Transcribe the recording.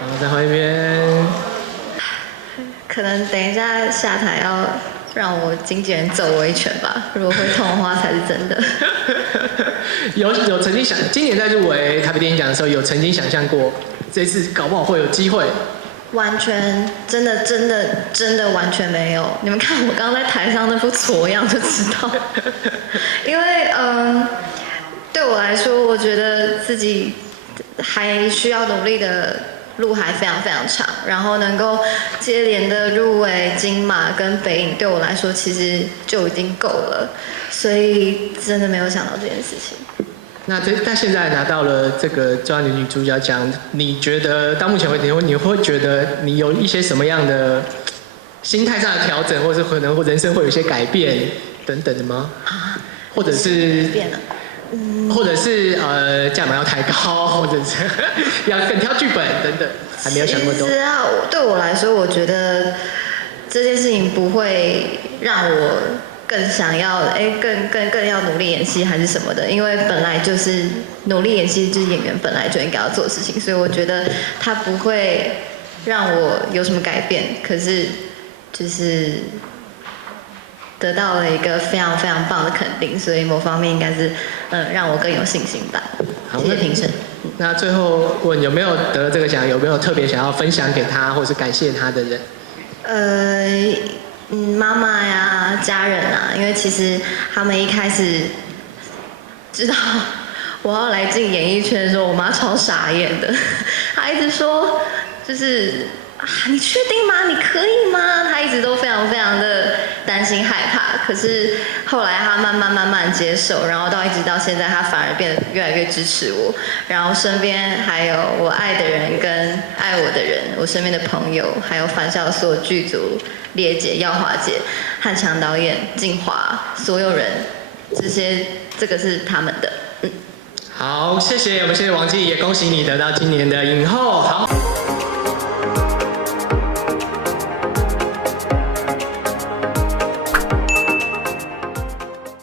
然后在后面，可能等一下下台要让我经纪人揍我一拳吧，如果会痛的话才是真的。有曾经想，今年在入围台北电影奖的时候，有曾经想象过这次搞不好会有机会。完全，真的完全没有。你们看我刚刚在台上那副挫样就知道。因为对我来说，我觉得自己还需要努力的路还非常非常长，然后能够接连的入围金马跟北影，对我来说其实就已经够了，所以真的没有想到这件事情。那现在拿到了这个最佳女主角奖，你觉得到目前为止，你会觉得你有一些什么样的心态上的调整，或是可能人生会有一些改变等等的吗？啊，或者是变了。或者是价码要抬高，或者是要更挑剧本等等，还没有想过多。其实啊，对我来说，我觉得这件事情不会让我更想要更要努力演戏还是什么的，因为本来就是努力演戏就是演员本来就应该要做的事情，所以我觉得它不会让我有什么改变。可是就是得到了一个非常非常棒的肯定，所以某方面应该是让我更有信心吧。谢谢评审。那最后问有没有得这个奖，有没有特别想要分享给他或是感谢他的人？妈妈呀，家人啊，因为其实他们一开始知道我要来进演艺圈的时候，我妈超傻眼的，她一直说就是你确定吗？你可以吗？她一直都非常非常的担心害怕，可是后来她慢慢接受，然后一直到现在，她反而变得越来越支持我，然后身边还有我爱的人跟爱我的人，我身边的朋友，还有返校所有剧组。烈姐、耀华姐、汉强导演、静华，所有人，这个是他们的。好，谢谢我们谢谢王静，也恭喜你得到今年的影后。好。